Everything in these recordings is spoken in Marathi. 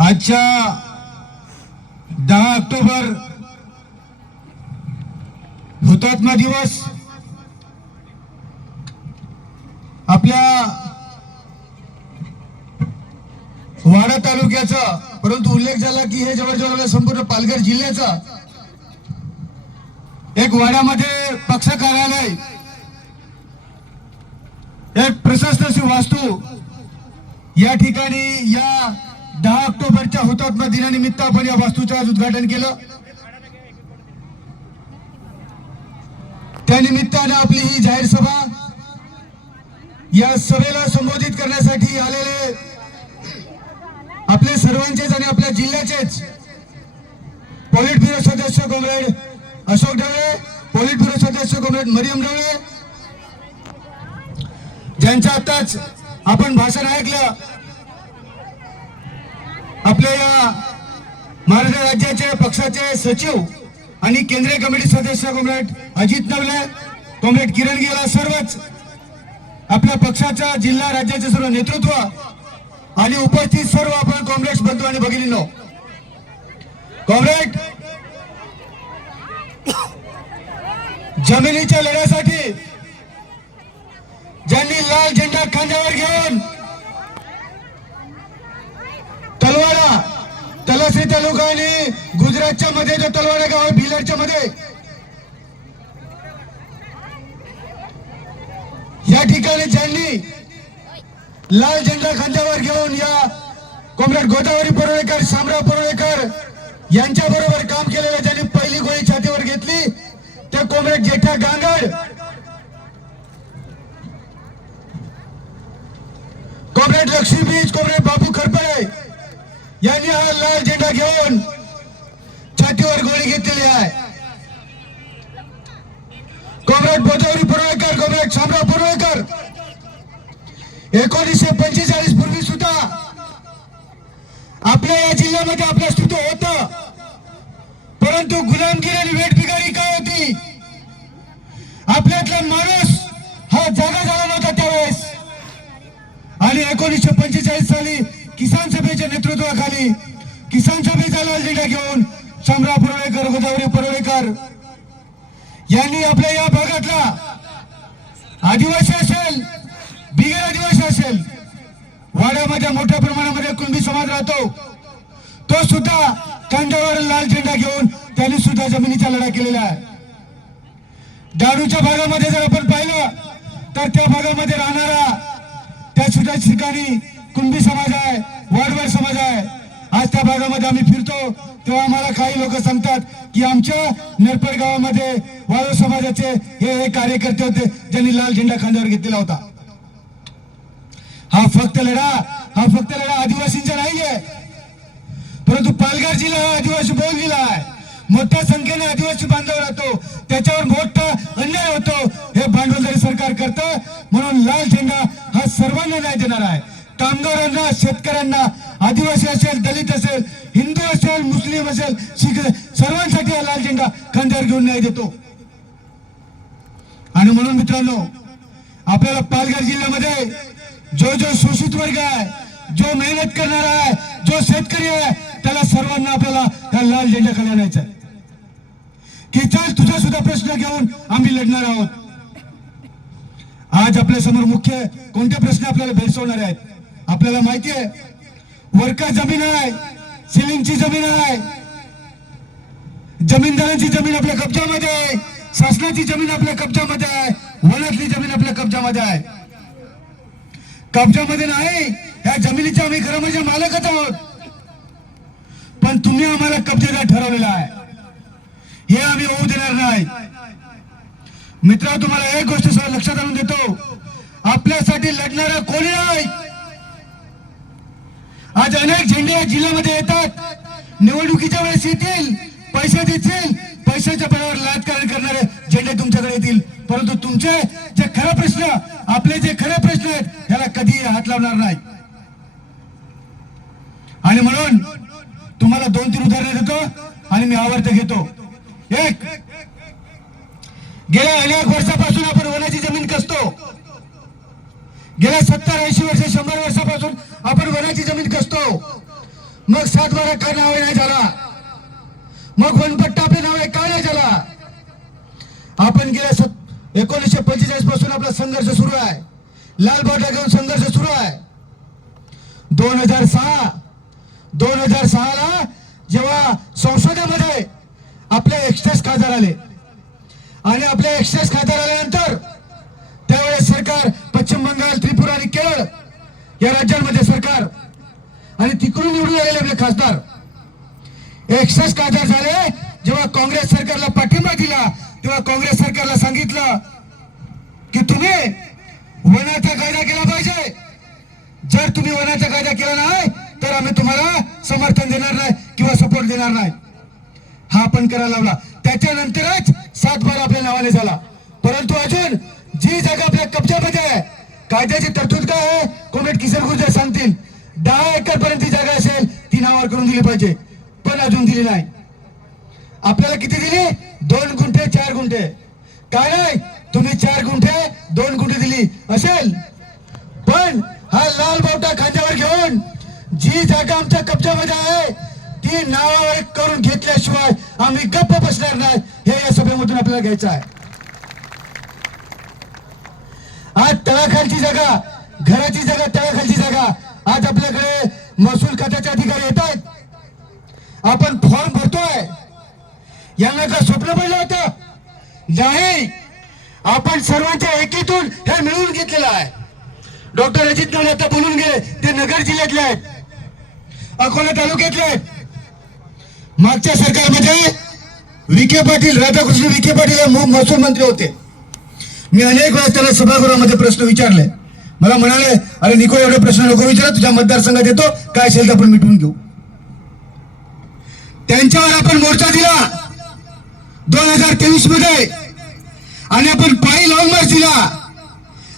आजच्या दहा ऑक्टोबर. हुतात्मा दिवस? आपल्या वाडा तालुक्याचा परंतु उल्लेख झाला की हे जवळजवळ संपूर्ण पालघर जिल्ह्याचा. एक वाड्यामध्ये पक्ष कार्यालय एक प्रशस्त अशी वास्तू या ठिकाणी या दहा ऑक्टोबरच्या हुतात्मा दिनानिमित्त आपण या वास्तूचं आज उद्घाटन केलं. त्या निमित्तानं आपली ही जाहीर सभा या सभेला संबोधित करण्यासाठी आलेले आपले सर्वांचेच आणि आपल्या जिल्ह्याचेच पोलिट ब्युरो सदस्य comrade Ashok Dhawale polit bureau सदस्य कॉम्रेड मरियम ढवळे ज्यांचं आताच आपण भाषण ऐकलं आपल्या या महाराष्ट्र राज्याचे पक्षाचे सचिव आणि केंद्रीय कमिटी सदस्य कॉम्रेड अजित नवले कॉम्रेड किरण गेला सर्वच आपल्या पक्षाचा जिल्हा राज्याचे सर्व नेतृत्व आणि उपस्थित सर्व आपण काँग्रेस बंधू आणि भगिनीनो. कॉम्रेड जमिनीच्या लढ्यासाठी ज्यांनी लाल झेंडा खांद्यावर घेऊन तलवाडा तलासरी तालुका आणि गुजरातच्या मध्ये जो तलवाडा गाव आहे भिलरच्या मध्ये या ठिकाणी ज्यांनी लाल झेंडा खांद्यावर घेऊन या कॉम्रेड गोदावरी परोळेकर शामराव परोळेकर यांच्या बरोबर काम केलेलं ज्यांनी पहिली गोळी छातीवर घेतली ते कॉम्रेड जेठा गांगड. कॉम्रेड लक्ष्मी बीज कॉम्रेड बाबू खरपडे यांनी हा लाल झेंडा घेऊन छातीवर गोळी घेतलेली आहे. कॉम्रेड गोदावरी पुरवेकर कॉम्रेड शामराव पुरवेकर एकोणीसशे पंचेचाळीस पूर्वी सुद्धा आपल्या या जिल्ह्यामध्ये आपलं अस्तित्व होत. परंतु गुलामगिरी आणि वेठबिगारी काय होती? आपल्यातला माणूस हा जागा झाला नव्हता त्यावेळेस. आणि एकोणीसशे पंचेचाळीस साली किसान सभेच्या नेतृत्वाखाली किसान सभेचा लाल झेंडा घेऊन सम्रा परोळेकर गोदावरी परोळेकर यांनी आपल्या या भागातला आदिवासी असेल बिगर आदिवासी असेल वाड्यामध्ये मोठ्या प्रमाणामध्ये कुणबी समाज राहतो तो सुद्धा कांद्यावर लाल झेंडा घेऊन त्यांनी सुद्धा जमिनीचा लढा केलेला आहे. दारूच्या भागामध्ये जर आपण पाहिलं तर त्या भागामध्ये राहणारा त्या सुद्धा ठिकाणी कुणबी समाज आहे. वाडवड समाज आहे. आज त्या भागामध्ये आम्ही फिरतो. तेव्हा आम्हाला काही लोक सांगतात की आमच्या नेरपड गावामध्ये वाळव समाजाचे हे हे कार्यकर्ते होते ज्यांनी लाल झेंडा खांद्यावर घेतलेला होता. हा फक्त लढा हा फक्त लढा आदिवासींचा नाहीये. परंतु पालघर जिल्हा हा आदिवासी बहुल जिल्हा आहे. मोठ्या संख्येने आदिवासी बांधव राहतो. त्याच्यावर मोठा अन्याय होतो. हे भांडवलदारी सरकार करतं. म्हणून लाल झेंडा हा सर्वांना न्याय देणार आहे. कामगारांना शेतकऱ्यांना आदिवासी असेल दलित असेल हिंदू असेल मुस्लिम असेल शीख सर्वांसाठी हा लाल झेंडा खांद्यावर घेऊन न्याय देतो. आणि म्हणून मित्रांनो आपल्याला पालघर जिल्ह्यामध्ये जो जो शोषित वर्ग आहे जो मेहनत करणारा आहे जो शेतकरी आहे त्याला सर्वांना आपल्याला त्या लाल झेंडा खाली आणायचा की चल तुझा सुद्धा प्रश्न घेऊन आम्ही लढणार आहोत. आज आपल्यासमोर मुख्य कोणते प्रश्न आपल्याला भेडसवणार आहेत? आपल्याला माहिती आहे वरका जमीन आहे सिलिंगची जमीन आहे. जमीनदारांची जमीन आपल्या कब्जामध्ये आहे शासनाची जमीन आपल्या कब्जामध्ये आहे वनातली जमीन आपल्या कब्जामध्ये आहे. कब्जामध्ये नाही ह्या जमिनीच्या आम्ही खरं म्हणजे मालकच आहोत. पण तुम्ही आम्हाला कब्जेदार ठरवलेला आहे. हे आम्ही होऊ देणार नाही. मित्र तुम्हाला एक गोष्ट सर लक्षात आणून देतो. आपल्यासाठी लढणारा कोणी नाही आज अनेक झेंडे या जिल्ह्यामध्ये येतात. निवडणुकीच्या वेळेस येतील पैसे देतील पैशाच्या बळावर राजकारण करणारे झेंडे तुमच्याकडे येतील. परंतु तुमचे जे खरे प्रश्न आपले जे खरे प्रश्न आहेत त्याला कधी हात लावणार नाही. आणि म्हणून तुम्हाला दोन तीन उदाहरणे देतो आणि मी आवर्त घेतो. एक गेल्या अनेक वर्षापासून आपण वनाची जमीन कसतो? गेल्या सत्तर ऐंशी वर्ष शंभर वर्ष आपण जमीन कसतो? मग सातबारा का नावे नाही झाला? मग वनपट्टा आपल्या नावे का नाही झाला? आपण गेल्या सत एकोणीसशे पंचेचाळीसपासून आपला संघर्ष सुरू आहे. लाल बावटा घेऊन संघर्ष सुरू आहे. दोन हजार सहा दोन हजार सहाला जेव्हा संसदेमध्ये आपले एक्सेस खासदार आले. आणि आपले एक्सेस खासदार आल्यानंतर त्यावेळेस सरकार पश्चिम बंगाल त्रिपुरा आणि केरळ या राज्यांमध्ये सरकार आणि तिकडून निवडून आलेले आपले खासदार. एकसष्ट खासदार झाले जेव्हा काँग्रेस सरकारला पाठिंबा दिला तेव्हा काँग्रेस सरकारला सांगितलं की तुम्ही वनाचा कायदा केला पाहिजे. जर तुम्ही वनाचा कायदा केला नाही तर आम्ही तुम्हाला समर्थन देणार नाही किंवा सपोर्ट देणार नाही. हा आपण करायला लावला. त्याच्यानंतरच सात बार आपल्या नावाने झाला. परंतु अजून जी जागा आपल्या कब्जामध्ये आहे कायद्याची तरतूद काय आहे? कॉम्रेड किसन गुर्जर सांगतील. दहा एकर पर्यंत जागा असेल ती नावावर करून दिली पाहिजे. पण अजून दिली नाही. आपल्याला किती दिली? दोन गुंठे चार गुंठे. काय नाही? तुम्ही चार गुंठे दोन गुंठे दिली. असेल. पण हा लाल बावटा खांद्यावर घेऊन जी जागा आमच्या कब्जामध्ये आहे ती नावावर करून घेतल्याशिवाय आम्ही गप्प बसणार नाही. हे या सभेमधून आपल्याला घ्यायचं आहे. आज तळाखालची जागा घराची जागा तळाखालची जागा. आज आपल्याकडे महसूल खात्याचे अधिकारी येत आहेत. आपण फॉर्म भरतोय. यांना का स्वप्न पडलं होतं? नाही. आपण सर्वांच्या एकीतून हे मिळवून घेतलेलं आहे. डॉक्टर अजित नाळे आता बोलून गेले ते नगर जिल्ह्यातले आहेत. अकोला तालुक्यातले आहेत. मागच्या सरकारमध्ये विखे पाटील राधाकृष्ण विखे पाटील हे महसूल मंत्री होते. मी अनेक वेळा त्याला सभागृहामध्ये प्रश्न विचारले. मला म्हणाले अरे निको एवढे प्रश्न लोक विचारा तुझ्या मतदारसंघात येतो काय असेल तर आपण मिटवून घेऊ. त्यांच्यावर आपण मोर्चा दिला. दोन हजार तेवीसमध्ये आणि आपण पायी लॉंग मार्च दिला.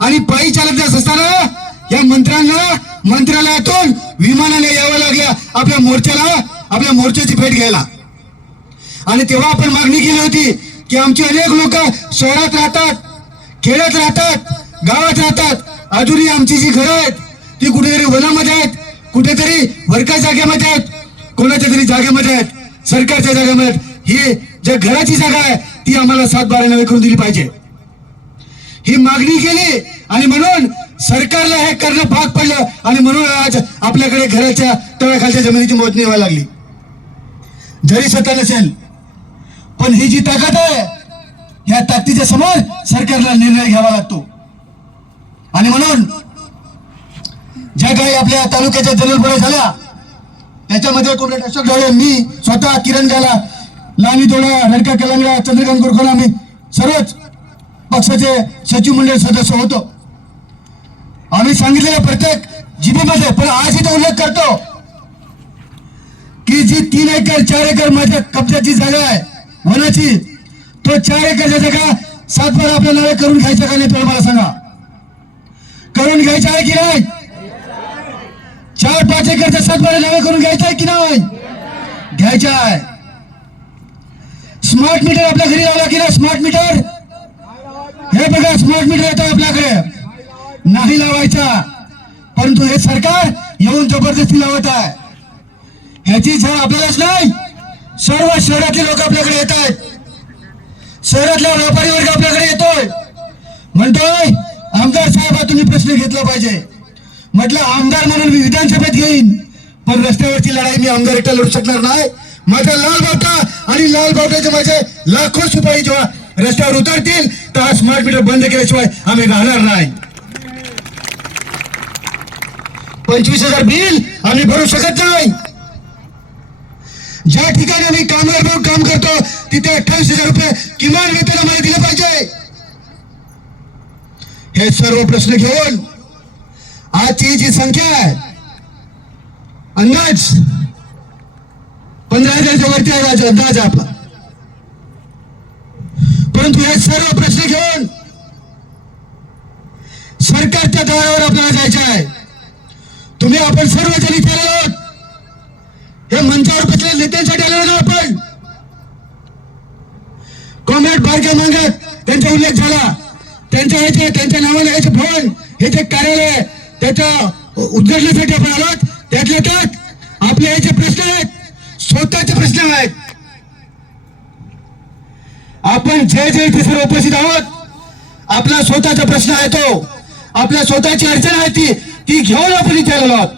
आणि पायी चालत जात असताना या मंत्र्यांना मंत्रालयातून विमानाने यावं लागल्या आपल्या मोर्चाला आपल्या मोर्चाची भेट घ्यायला. आणि तेव्हा आपण मागणी केली होती की आमची अनेक लोक शहरात राहतात. खेड्यात राहतात गावात राहतात. अजूनही आमची जी घरं आहेत ती कुठेतरी वनामध्ये आहेत कुठेतरी वरका जागेमध्ये आहेत. कोणाच्या तरी जागेमध्ये आहेत सरकारच्या जागेमध्ये आहेत. ही ज्या घराची जागा आहे ती आम्हाला सात बारा नवे करून दिली पाहिजे. ही मागणी केली आणि म्हणून सरकारला हे करणं भाग पडलं आणि म्हणून आज आपल्याकडे घराच्या तळाखालच्या जमिनीची मोजणी व्हायला लागली. जरी सत्ता नसेल पण ही जी ताकद आहे या ताकदीच्या समोर सरकारला निर्णय घ्यावा लागतो. आणि म्हणून ज्या काही आपल्या तालुक्याच्या जनरल झाल्या त्याच्यामध्ये कॉम्रेड अशोक ढवळे मी स्वतः किरण झाला लानी दोडा रडका कलांगडा चंद्रकांत गोरखोला आम्ही सर्वच पक्षाचे सचिव मंडळ सदस्य होतो. आम्ही सांगितलेल्या प्रत्येक जिबीमध्ये पण आज इथे उल्लेख करतो की जी तीन एकर चार एकर माझ्या कब्जाची जागा आहे वनाची तो चार एकरच्या जागा सातबारा आपल्या नावे करून घ्यायचा का नाही तुम्हाला मला सांगा. करून घ्यायचा आहे की नाही? चार पाच एकरच्या सातबारा नावे करून घ्यायचा आहे की नाही? घ्यायचा आहे. स्मार्ट मीटर आपल्या घरी लावला की नाही स्मार्ट मीटर हे बघा स्मार्ट मीटर येतो आपल्याकडे. नाही लावायचा. परंतु हे सरकार येऊन जबरदस्ती लावत आहे. ह्याची झळ आपल्यालाच नाही. सर्व शहरातले लोक आपल्याकडे येत आहेत. शहरातला व्यापारी वर्ग आपल्याकडे येतोय. म्हणतोय आमदार साहेब तुम्ही प्रश्न घेतला पाहिजे. म्हटलं आमदार म्हणून मी विधानसभेत घेईन. पण रस्त्यावरची लढाई मी आमदार एकटा लढू शकणार नाही. माझा लाल बावटा आणि लाल बावटाचे माझे लाखो शिपाई जेव्हा रस्त्यावर उतरतील तर हा स्मार्ट मीटर बंद केल्याशिवाय आम्ही राहणार नाही. पंचवीस हजार बिल आम्ही भरू शकत नाही. ज्या ठिकाणी आम्ही कामगार म्हणून काम करतो तिथे अठ्ठावीस हजार रुपये किमान वेतन आम्हाला दिलं पाहिजे. हे सर्व प्रश्न घेऊन आजची जी संख्या आहे अंदाज पंधरा हजारच्या वरती आहे अंदाज आपला. परंतु हे सर्व प्रश्न घेऊन सरकारच्या दारावर आपल्याला जायचं आहे. तुम्ही आपण सर्वजण इथे आलो आहोत. या मंचावर बसलेल्या नेत्यांसाठी त्यांच्या बारके मागत त्यांचा उल्लेख झाला. त्यांच्या ह्याचे त्यांच्या नावाने ह्याचे भवन हे जे कार्यालय त्याच्या उद्घाटनासाठी आपण आलोत त्यातल्या त्यात आपले हे जे प्रश्न आहेत. स्वतःचे प्रश्न आहेत. आपण जे जे इथे सर्व उपस्थित आहोत आपला स्वतःचा प्रश्न आहे तो. आपल्या स्वतःची अडचण आहे ती ती घेऊन आपण इथे आलेलो आहोत.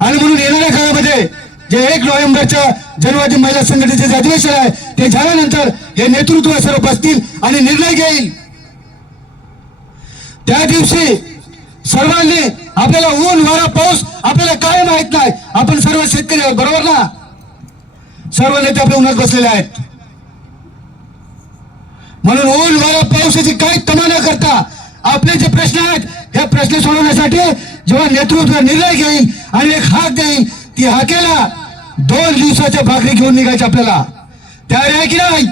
आणि म्हणून येणाऱ्या काळामध्ये जे एक नोव्हेंबरच्या जनवादी महिला संघटनेचे जे अधिवेशन आहे ते झाल्यानंतर हे नेतृत्व सर्व बसतील आणि निर्णय घेईल. त्या दिवशी सर्वांनी आपल्याला ऊन वारा पाऊस आपल्याला काय माहीत नाही. आपण सर्व शेतकरी आहोत बरोबर ना? सर्व नेते आपल्या उन्हात बसलेले आहेत. म्हणून ऊन वारा पावसाची काही तमा न करता? आपले जे प्रश्न आहेत हे प्रश्न सोडवण्यासाठी जेव्हा नेतृत्व निर्णय घेईल आणि एक हाक देईल ती हाकेला दोन दिवसाच्या भाकरी घेऊन निघायची आपल्याला. तयारी आहे की नाही?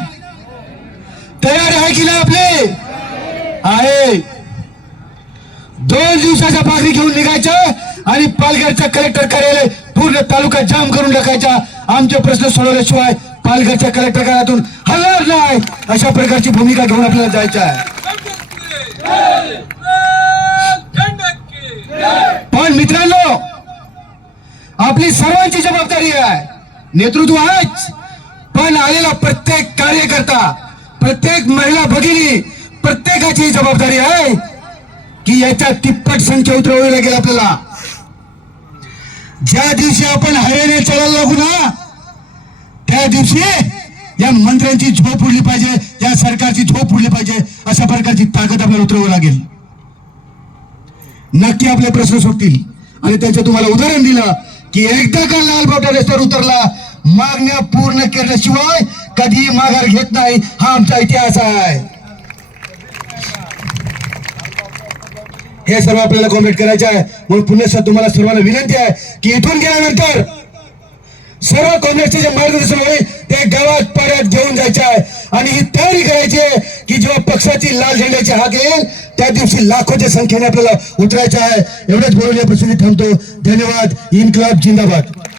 तयार आहे की नाही आपले? आहे. दोन दिवसाच्या पाकरी घेऊन निघायचं आणि पालघरच्या कलेक्टर कार्यालय पूर्ण तालुका जाम करून टाकायचा. आमचे प्रश्न सोडवल्याशिवाय पालघरच्या कलेक्टर कार्यालयातून हलणार नाही. अशा प्रकारची भूमिका घेऊन आपल्याला जायचं आहे. पण मित्रांनो आपली सर्वांची जबाबदारी आहे. नेतृत्व आहेच. पण आलेला प्रत्येक कार्यकर्ता प्रत्येक महिला भगिनी प्रत्येकाची जबाबदारी आहे की याच्या तिप्पट संख्या उतरवली लागेल आपल्याला. ज्या दिवशी आपण हरेने चढायला लागू ना त्या दिवशी या मंत्र्यांची झोप उडली पाहिजे या सरकारची झोप उडली पाहिजे अशा प्रकारची ताकद आपल्याला उतरवावी लागेल. नक्की आपले प्रश्न सुटतील. आणि त्याचं तुम्हाला उदाहरण दिलं की एकदा का लाल बावटा रस्त्यावर उतरला मागण्या पूर्ण केल्याशिवाय कधी माघार घेत नाही. हा आमचा इतिहास आहे. हे सर्व आपल्याला कॉम्प्लीट करायचे आहे. म्हणून पुन्हा तुम्हाला सर्वांना विनंती आहे की इथून गेल्यानंतर सर्व काँग्रेसचे जे मार्गदर्शन होईल ते गावात पाड्यात घेऊन जायचे आहे. आणि ही तयारी करायची आहे की जेव्हा पक्षाची लाल झेंड्याची हाक येईल त्या दिवशी लाखोच्या संख्येने आपल्याला उतरायचं आहे. एवढंच बोलून या प्रसंगी थांबतो. धन्यवाद. इन्कलाब जिंदाबाद.